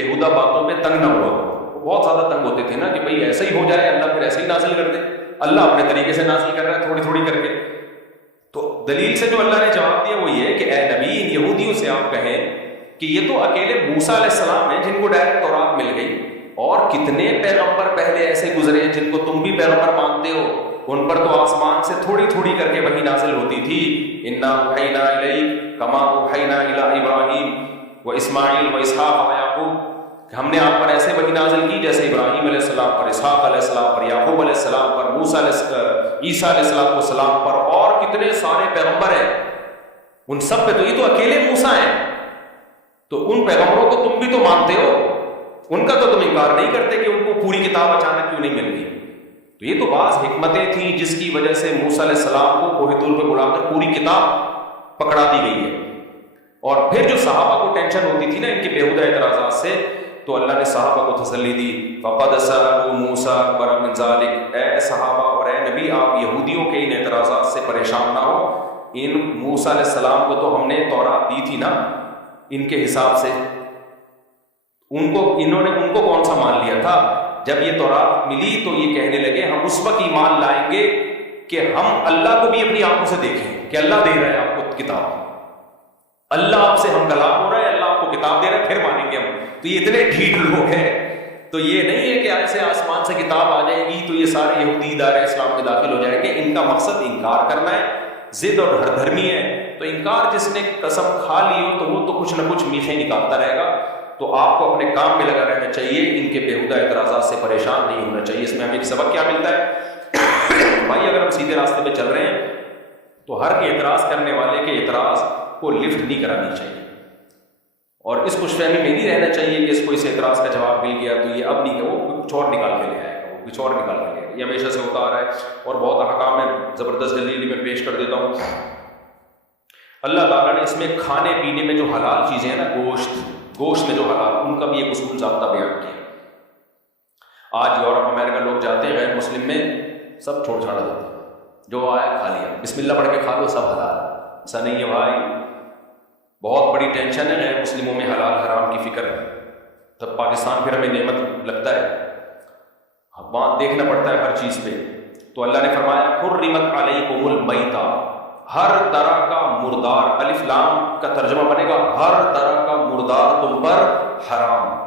بیہودہ باتوں پہ تنگ نہ ہوا کرو. بہت زیادہ تنگ ہوتے تھے نا کہ بھئی ایسا ہی ہو جائے, اللہ پھر ایسے ہی نازل کر دے. اللہ اپنے طریقے سے نازل کر رہا ہے تھوڑی تھوڑی کر کے. تو دلیل سے جو اللہ نے جواب دیا وہ یہ کہ اے نبی, ان یہودیوں سے آپ کہیں کہ یہ تو اکیلے موسیٰ علیہ السلام ہیں جن کو ڈائریکٹ تورات مل گئی, اور کتنے پیغمبر پہلے ایسے گزرے ہیں جن کو تم بھی پیغمبر مانتے ہو, ان پر تو آسمان سے تھوڑی تھوڑی کر کے وحی نازل ہوتی تھی. انا اوحینا الیک کما اوحینا الی ابراہیم و اسماعیل و اسحاق و یعقوب, ہم نے آپ پر ایسے وحی نازل کی جیسے ابراہیم علیہ السلام پر, اسحاق علیہ السلام پر, یعقوب علیہ السلام پر, موسیٰ عیسیٰ علیہ السلام پر, اور کتنے سارے پیغمبر ہیں ان سب پہ. تو یہ تو اکیلے موسیٰ ہیں, تو ان پیغمبروں کو تم بھی تو مانتے ہو, ان کا تو تم انکار نہیں کرتے کہ ان کو پوری کتاب اچانک کیوں نہیں مل گئی. تو یہ تو بعض حکمتیں تھیں جس کی وجہ سے موسیٰ علیہ السلام کو کوہ طور پہ بلا کر پوری کتاب پکڑا دی گئی ہے. اور پھر جو صحابہ کو ٹینشن ہوتی تھی نا ان کے بیہودہ اعتراضات سے, تو اللہ نے صحابہ کو تسلی دی. فقد سألوا موسیٰ اکبر من ذلک, اے صحابہ اور اے نبی آپ یہودیوں کے ان اعتراضات سے پریشان نہ ہو. ان موسیٰ علیہ السلام کو تو ہم نے تورات دی تھی نا ان کے حساب سے, انہوں نے ان کو کون سا مان لیا تھا. جب یہ تورات ملی تو یہ کہنے لگے ہم اس وقت ایمان لائیں گے کہ ہم اللہ کو بھی اپنی آنکھوں سے دیکھیں کہ اللہ دے رہا ہے آپ کو کتاب, اللہ آپ سے ہم کلام ہو رہا ہے, اللہ آپ کو کتاب دے رہا ہے, پھر مانیں گے ہم. تو یہ اتنے ڈھیٹ لوگ ہیں. تو یہ نہیں ہے کہ ایسے آسمان سے کتاب آ جائے گی تو یہ سارے یہودی دائرہ اسلام میں داخل ہو جائیں گے. ان کا مقصد انکار کرنا ہے, ضد اور ہر دھرمی ہے. تو انکار جس نے قسم کھا لی ہو تو وہ تو کچھ نہ کچھ میخیں نکالتا رہے گا. تو آپ کو اپنے کام میں لگا رہنا چاہیے, ان کے بیہودہ اعتراضات سے پریشان نہیں ہونا چاہیے. اس میں ہمیں ایک سبق کیا ملتا ہے بھائی, اگر ہم سیدھے راستے پہ چل رہے ہیں تو ہر اعتراض کرنے والے کے اعتراض کو لفٹ نہیں کرانی چاہیے, اور اس خوش فہمی میں نہیں رہنا چاہیے کہ اس کو اس اعتراض کا جواب مل گیا تو یہ اب نہیں کہ وہ کچھ اور نکال کے لے آئے گا, وہ کچھ اور نکال کے لے آئے گا. یہ ہمیشہ سے ہوتا آ رہا ہے. اور بہت احکام میں زبردست جلدی میں پیش کر دیتا ہوں. اللہ تعالیٰ نے اس میں کھانے پینے میں جو حلال چیزیں ہیں نا, گوشت میں جو حلال, ان کا بھی ایک اصول ضابطہ بیان کیا. آج یورپ امریکہ لوگ جاتے ہیں غیر مسلم میں سب چھوڑ چھاڑا دیتے ہیں, جو آیا کھا لیا, بسم اللہ پڑھ کے کھا لو سب حلال. ایسا نہیں ہے بھائی, بہت بڑی ٹینشن ہے غیر مسلموں میں حلال حرام کی فکر ہے. تب پاکستان پھر ہمیں نعمت لگتا ہے, وہاں دیکھنا پڑتا ہے ہر چیز پہ. تو اللہ نے فرمایا حرمت علیکم المیتہ, ہر طرح کا مردار, الف لام کا ترجمہ بنے گا ہر طرح کا مردار تم پر حرام.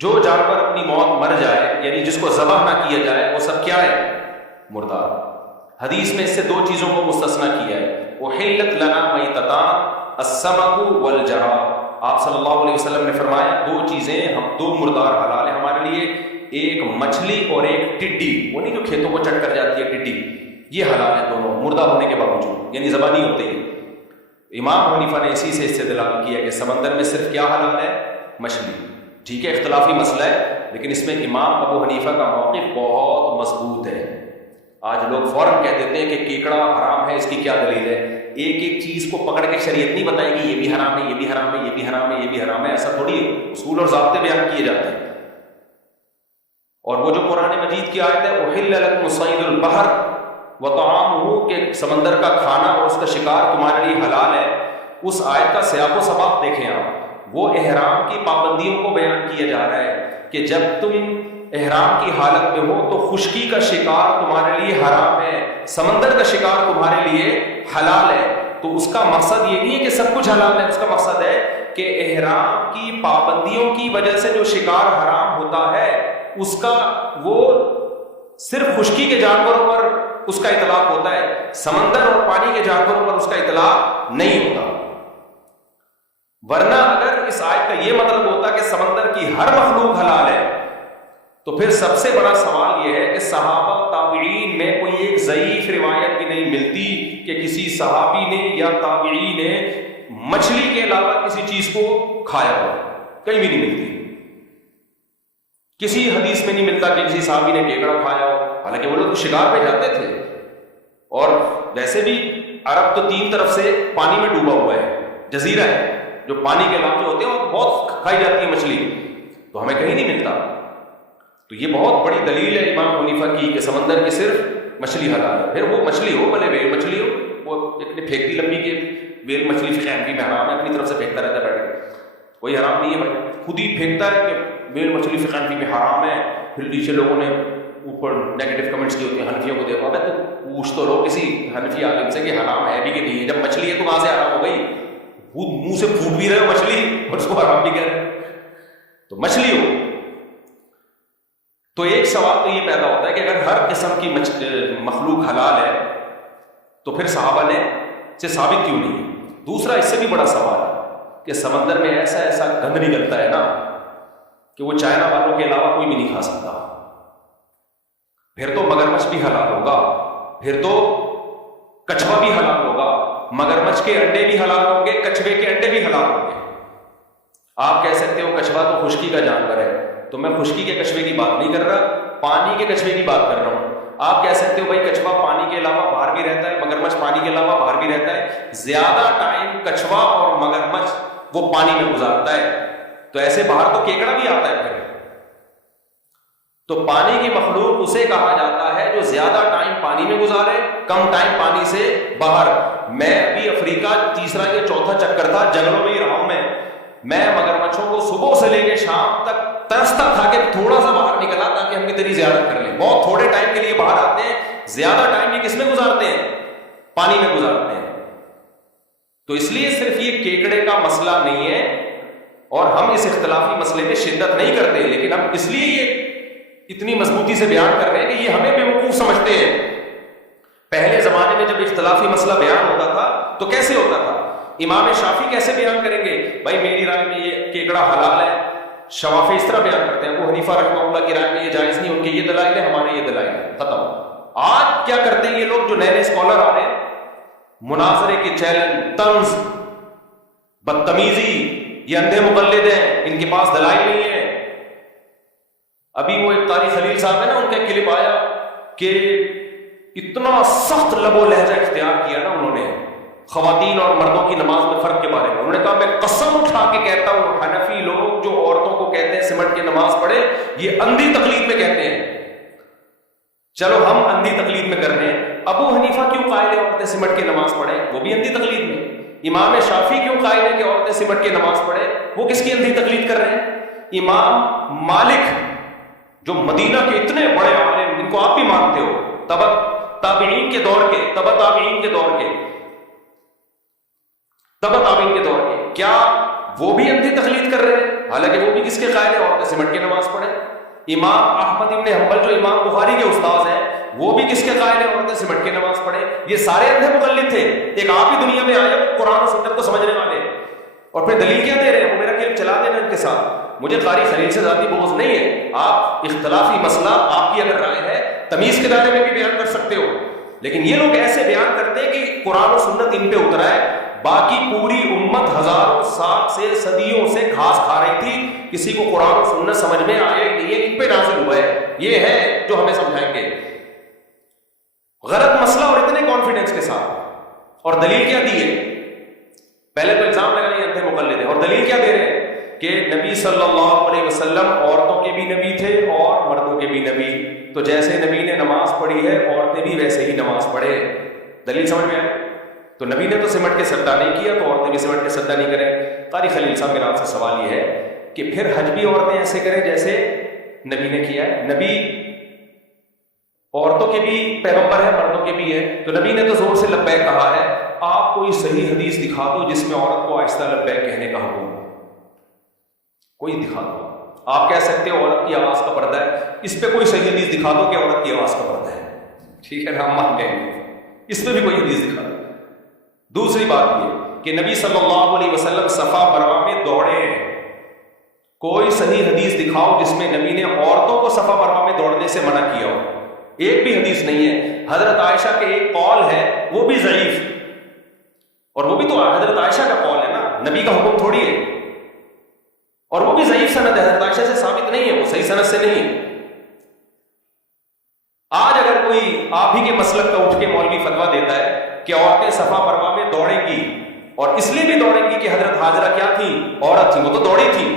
جو جانور اپنی موت مر جائے یعنی جس کو ذبح نہ کیا جائے وہ سب کیا ہے, مردار. حدیث میں اس سے دو چیزوں کو مستثنیٰ کیا ہے. احلت لنا میتتان السمک والجراد, آپ صلی اللہ علیہ وسلم نے فرمایا دو چیزیں, ہم دو مردار حلال ہیں ہمارے لیے, ایک مچھلی اور ایک ٹڈی. وہ نہیں جو کھیتوں کو چٹ کر جاتی ہے ٹڈی, یہ حلال ہے دونوں مردہ ہونے کے باوجود, یعنی زبان نہیں ہوتے ہی. امام حنیفہ نے اسی سے استدلال کیا کہ سمندر میں صرف کیا حلال ہے, مچھلی. ٹھیک ہے اختلافی مسئلہ ہے, لیکن اس میں امام ابو حنیفہ کا موقف بہت مضبوط ہے. آج لوگ فوراً کہہ دیتے ہیں کہ کیکڑا حرام ہے, اس کی کیا دلیل ہے. ایک ایک چیز کو پکڑ کے شریعت نہیں بتائے گی یہ بھی حرام ہے, یہ بھی حرام ہے, یہ بھی حرام ہے, یہ بھی حرام ہے. ایسا تھوڑی اصول اور ضابطے بیان کیے جاتے ہیں. اور وہ جو قرآن مجید کی آیت ہے احل لکم صید البحر وطعامہ, کہ سمندر کا کھانا اور اس کا شکار تمہارے لیے حلال ہے, اس آیت کا سیاق و سباق دیکھیں آپ. وہ احرام کی پابندیوں کو بیان کیا جا رہا ہے کہ جب تم احرام کی حالت میں ہو تو خشکی کا شکار تمہارے لیے حرام ہے, سمندر کا شکار تمہارے لیے حلال ہے. تو اس کا مقصد یہ نہیں ہے کہ سب کچھ حلال ہے, اس کا مقصد ہے کہ احرام کی پابندیوں کی وجہ سے جو شکار حرام ہوتا ہے اس کا وہ صرف خشکی کے جانوروں پر اس کا اطلاق ہوتا ہے, سمندر اور پانی کے جانوروں پر اس کا اطلاق نہیں ہوتا. ورنہ اگر اس آیت کا یہ مطلب ہوتا کہ سمندر کی ہر مخلوق حلال ہے تو پھر سب سے بڑا سوال یہ ہے کہ صحابہ تابعین میں کوئی ایک ضعیف روایت بھی نہیں ملتی کہ کسی صحابی نے یا تابعی نے مچھلی کے علاوہ کسی چیز کو کھایا ہو, کہیں بھی نہیں ملتی. کسی حدیث میں نہیں ملتا کہ کسی صحابی نے کیکڑا کھایا ہو, حالانکہ وہ لوگ شکار پہ جاتے تھے. اور ویسے بھی عرب تو تین طرف سے پانی میں ڈوبا ہوا ہے, جزیرہ ہے, جو پانی کے علاقے ہوتے ہیں وہ بہت کھائی جاتی ہے مچھلی, تو ہمیں کہیں نہیں ملتا. تو یہ بہت بڑی دلیل ہے امام حنیفہ کی کہ سمندر کی صرف مچھلی حلال ہے. پھر وہ مچھلی ہو بھلے ویل مچھلی ہو, وہ اتنی پھینکتی لمبی کہ ویل مچھلی فقہ حنفی میں حرام ہے, اپنی طرف سے پھینکتا رہتا ہے بیٹھ کے. کوئی حرام نہیں ہے بھائی، خود ہی پھینکتا ہے کہ میل مچھلی فقہ حنفی میں حرام ہے، پھر نیچے لوگوں نے اوپر نیگیٹو کمنٹس کیے ہوتے ہیں حنفیوں کو دیکھو، ابے تو پوچھ تو لو کسی حنفی عالم سے کہ حرام ہے بھی کہ نہیں ہے، جب مچھلی ہے تو کہاں سے حرام ہو گئی؟ خود منہ سے پھوٹ بھی رہے ہو مچھلی اور اس کو حرام بھی کہہ رہے ہیں، تو مچھلی ہو۔ تو ایک سوال تو یہ پیدا ہوتا ہے کہ اگر ہر قسم کی مخلوق حلال ہے تو پھر صحابہ نے سے ثابت کیوں نہیں؟ دوسرا اس سے بھی بڑا سوال ہے کہ سمندر میں ایسا ایسا گند نکلتا ہے نا کہ وہ چائنا والوں کے علاوہ کوئی بھی نہیں کھا سکتا، پھر تو مگرمچھ بھی حلال ہوگا، پھر تو کچھوا بھی حلال ہوگا، مگرمچھ کے انڈے بھی حلال ہوں گے، کچھوے کے انڈے بھی حلال ہوں گے۔ آپ کہہ سکتے ہو کچھوا تو خشکی کا جانور ہے، تو میں خشکی کے کچھوے کی بات نہیں کر رہا، پانی کے کچھوے کی بات کر رہا ہوں۔ آپ کہہ سکتے ہو بھائی کچھوا پانی کے علاوہ باہر بھی رہتا ہے، مگرمچھ پانی کے علاوہ باہر بھی رہتا ہے، زیادہ ٹائم کچھوا اور مگرمچھ وہ پانی میں گزارتا ہے، تو ایسے باہر تو کیکڑا بھی آتا ہے۔ پھر تو پانی کی مخلوق اسے کہا جاتا ہے جو زیادہ ٹائم پانی میں گزارے، کم ٹائم پانی سے باہر۔ میں ابھی افریقہ تیسرا یا چوتھا چکر تھا، جنگلوں میں ہی رہا ہوں میں مگرمچھوں کو صبح سے لے کے شام تک ترستا تھا کہ تھوڑا سا باہر نکلا تاکہ ہم بھی تیری زیارت کر لیں۔ بہت تھوڑے ٹائم کے لیے باہر آتے ہیں، زیادہ ٹائم یہ کس میں گزارتے ہیں؟ پانی میں گزارتے ہیں۔ تو اس لیے صرف یہ کیکڑے کا مسئلہ نہیں ہے، اور ہم اس اختلافی مسئلے میں شدت نہیں کرتے، لیکن ہم اس لیے یہ اتنی مضبوطی سے بیان کر رہے ہیں کہ یہ ہمیں بیوقوف سمجھتے ہیں۔ پہلے زمانے میں جب اختلافی مسئلہ بیان ہوتا تھا تو کیسے ہوتا تھا؟ امام شافعی کیسے بیان کریں گے؟ بھائی میری رائے میں یہ کیکڑا حلال ہے، شوافی اس طرح بیان کرتے ہیں، ابو حنیفہ رحمہ اللہ کی رائے میں یہ جائز نہیں، ان کے یہ دلائل ہے، ہمارے یہ دلائل ہے، ختم۔ آج کیا کرتے ہیں یہ لوگ جو نئے نئے اسکالر آ رہے ہیں، مناظرے کے چیلنج، طنز، بدتمیزی، یہ اندھے مقلد ہیں، ان کے پاس دلائل نہیں ہے۔ ابھی وہ ایک قاری خلیل صاحب ہے نا، ان کا کلپ آیا کہ اتنا سخت لب و لہجہ اختیار کیا نا انہوں نے خواتین اور مردوں کی نماز میں فرق کے بارے میں۔ انہوں نے کہا میں قسم اٹھا کے کہتا ہوں حنفی لوگ جو عورتوں کو کہتے ہیں سمٹ کے نماز پڑھے، یہ اندھی تقلید میں کہتے ہیں۔ چلو ہم اندھی تقلید میں کر رہے ہیں، ابو حنیفہ کیوں قائل ہے عورتیں سمٹ کے نماز پڑھیں؟ وہ بھی اندھی تقلید میں۔ امام شافعی کیوں قائل ہے کہ عورتیں سمٹ کے نماز پڑھیں؟ وہ کس کی اندھی تقلید کر رہے ہیں؟ امام مالک جو مدینہ کے اتنے بڑے عالم، جن کو آپ بھی مانتے ہو، تابعین کے دور کے، تابعین کے دور کے، کیا وہ بھی اندھی تقلید کر رہے ہیں؟ حالانکہ وہ بھی کس کے قائل ہیں؟ عورتیں سمٹ کے نماز پڑھیں۔ امام احمد ابن حنبل جو امام بخاری کے استاذ ہیں، وہ بھی کس کے قائل ہیں؟ عورتیں سمٹ کے نماز پڑھیں۔ یہ سارے اندھے مقلد تھے، ایک آپ ہی دنیا میں آئے وہ قرآن و سنت کو سمجھنے والے، اور پھر دلیل کیا دے رہے ہیں؟ وہ میرا کلپ چلا دینا ان کے ساتھ۔ مجھے قاری خلیل سے ذاتی بغض نہیں ہے، آپ اختلافی مسئلہ آپ کی اگر رائے ہے تمیز کے دائرے میں بھی بیان کر سکتے ہو، لیکن یہ لوگ ایسے بیان کرتے ہیں کہ قرآن و سنت ان پہ اترا ہے، باقی پوری امت ہزاروں سال سے، صدیوں سے گھاس کھا رہی تھی، کسی کو قرآن و سنت سمجھ میں آئے نہیں ہے، ان پہ نازل ہوا ہے، یہ ہے جو ہمیں سمجھائیں گے۔ غلط مسئلہ اور اتنے کانفیڈنس کے ساتھ، اور دلیل کیا دی ہے؟ پہلے تو الزام لگائیں اندھے مقلد ہیں، اور دلیل کیا دے رہے ہیں کہ نبی صلی اللہ علیہ وسلم عورتوں کے بھی نبی تھے اور مردوں کے بھی نبی، تو جیسے نبی نے نماز پڑھی ہے عورتیں بھی ویسے ہی نماز پڑھے۔ دلیل سمجھ میں آئے؟ تو نبی نے تو سمٹ کے سجدہ نہیں کیا، تو عورتیں بھی سمٹ کے سجدہ نہیں کریں۔ قاری خلیل صاحب میرا آپ سے سوال یہ ہے کہ پھر حج بھی عورتیں ایسے کریں جیسے نبی نے کیا ہے؟ نبی عورتوں کے بھی پیغمبر ہے، مردوں کے بھی ہے، تو نبی نے تو زور سے لبیک کہا ہے، آپ کوئی صحیح حدیث دکھا دو جس میں عورت کو آہستہ لبیک کہنے کا حکم ہو، کوئی دکھا دو۔ آپ کہہ سکتے ہو عورت کی آواز کا پردہ ہے، اس پہ کوئی صحیح حدیث دکھا دو کہ عورت کی آواز کا پردہ ہے، ٹھیک ہے نا، ہم مان لیں گے، اس پہ بھی کوئی حدیث دکھا دو۔ دوسری بات یہ کہ نبی صلی اللہ علیہ وسلم صفا مروہ میں دوڑے ہیں، کوئی صحیح حدیث دکھاؤ جس میں نبی نے عورتوں کو صفا مروہ میں دوڑنے سے منع کیا ہو، ایک بھی حدیث نہیں ہے۔ حضرت عائشہ کے ایک قول ہے وہ بھی ضعیف، اور وہ بھی تو حضرت عائشہ کا قول ہے نا، نبی کا حکم تھوڑی ہے، اور وہ بھی ضعیف سند ہے، حضرت عائشہ سے ثابت نہیں ہے، وہ صحیح سند سے نہیں ہے۔ آج اگر کوئی آپ ہی کے مسلک کا اٹھ کے مولوی فتویٰ دیتا ہے کہ عورتیں صفا مروہ میں دوڑیں گی، اور اس لیے بھی دوڑیں گی کہ حضرت حاجرہ کیا تھی؟ عورت تھی، وہ تو دوڑی تھی،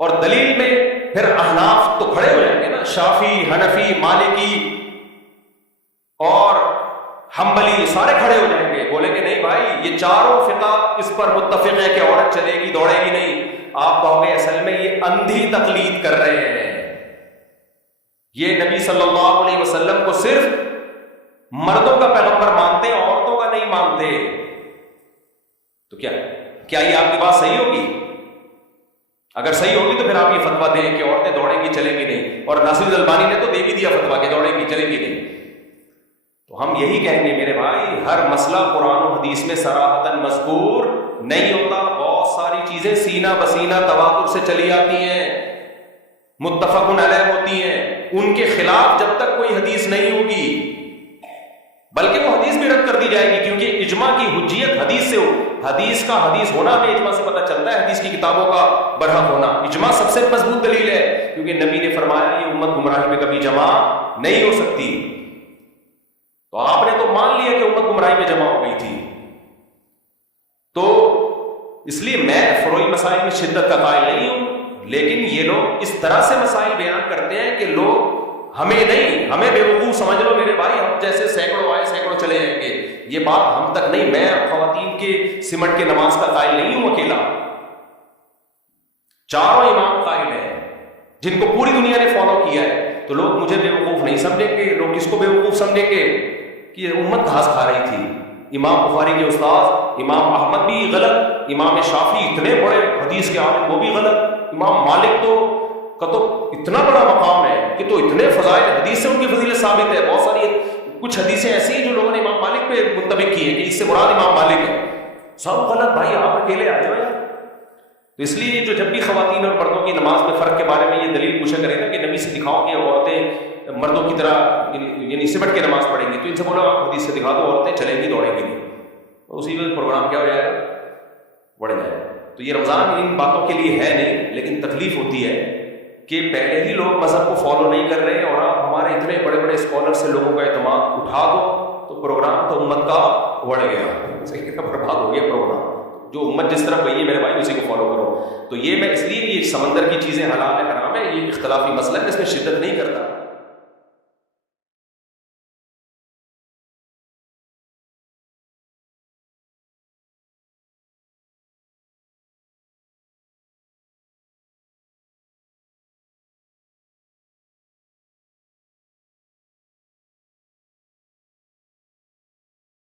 اور دلیل میں پھر احناف تو کھڑے ہو جائیں گے نا، شافعی، حنفی، مالکی اور حنبلی سارے کھڑے ہو جائیں گے، بولیں گے نہیں بھائی یہ چاروں فقہ اس پر متفق ہے کہ عورت چلے گی دوڑے گی نہیں، آپ کہو گے اصل میں یہ اندھی تقلید کر رہے ہیں، یہ نبی صلی اللہ علیہ وسلم کو صرف مردوں کا پیغمبر مانتے ہیں، عورتوں کا نہیں مانتے۔ تو کیا یہ آپ کی بات صحیح ہوگی؟ اگر صحیح ہوگی تو پھر آپ یہ فتویٰ دیں کہ عورتیں دوڑیں گی چلیں گی نہیں، اور ناصر البانی نے تو دے بھی دیا فتویٰ کہ دوڑیں گی چلیں گی نہیں۔ تو ہم یہی کہیں گے میرے بھائی، ہر مسئلہ قرآن و حدیث میں صراحتاً مذکور نہیں ہوتا، بہت ساری چیزیں سینہ بسینہ تواتر سے چلی آتی ہیں، متفق علیہ ہوتی ہیں، ان کے خلاف جب تک کوئی حدیث نہیں ہوگی، بلکہ وہ حدیث بھی رد کر دی جائے گی، کیونکہ اجماع کی حجیت حدیث سے ہو، حدیث کا حدیث ہونا ہمیں اجماع سے پتہ چلتا ہے، حدیث کی کتابوں کا برحق ہونا، اجماع سب سے مضبوط دلیل ہے، کیونکہ نبی نے فرمایا یہ امت گمراہی میں کبھی جمع نہیں ہو سکتی۔ تو آپ نے تو مان لیا کہ امت گمراہی میں جمع ہو گئی تھی۔ تو اس لیے میں فروعی مسائل میں شدت کا قائل نہیں ہوں، لیکن یہ لوگ اس طرح سے مسائل بیان کرتے ہیں کہ لوگ ہمیں نہیں، ہمیں بے وقوف سمجھ لو میرے بھائی، ہم جیسے سینکڑوں آئے سینکڑوں چلے جائیں گے، یہ بات ہم تک نہیں۔ میں خواتین کے سمٹ کے نماز کا قائل نہیں ہوں اکیلا، چاروں امام قائل ہیں جن کو پوری دنیا نے فالو کیا ہے، تو لوگ مجھے بے وقوف نہیں سمجھیں گے، لوگ کس کو بے وقوف سمجھیں گے کہ یہ امت گھاس کھا رہی تھی۔ امام بخاری کے استاد امام احمد بھی غلط، امام شافعی اتنے بڑے حدیث کے عالم وہ بھی غلط، امام مالک کا تو اتنا بڑا مقام ہے کہ تو اتنے فضائل حدیث سے ان کی فضیلت ثابت ہے، بہت ساری کچھ حدیثیں ایسی ہیں جو لوگوں نے امام مالک پہ منطبق کی ہیں کہ اس سے مراد امام مالک ہے، سب غلط۔ بھائی آپ اکیلے آ جائیں۔ تو اس لیے جو جب بھی خواتین اور مردوں کی نماز میں فرق کے بارے میں یہ دلیل پوچھا کرے نا کہ نبی سے دکھاؤ کہ عورتیں مردوں کی طرح یعنی سمٹ کے نماز پڑھیں گی، تو ان سے بولو آپ حدیث سے دکھا دو عورتیں چلیں گی دوڑیں گی نہیں، تو اسی وقت پروگرام کیا ہو جائے گا، بڑھ جائے گا۔ تو یہ رمضان ان باتوں کے لیے ہے نہیں، لیکن تکلیف ہوتی ہے کہ پہلے ہی لوگ مذہب کو فالو نہیں کر رہے، اور آپ ہمارے اتنے بڑے بڑے اسکالر سے لوگوں کا اعتماد اٹھا دو تو پروگرام تو امت کا بڑھ گیا، صحیح کا برباد ہو گیا پروگرام۔ جو امت جس طرف گئی ہے میرے بھائی اسی کو فالو کرو۔ تو یہ میں اس لیے یہ سمندر کی چیزیں حلال ہے حرام ہے، یہ اختلافی مسئلہ ہے، اس میں شدت نہیں کرتا۔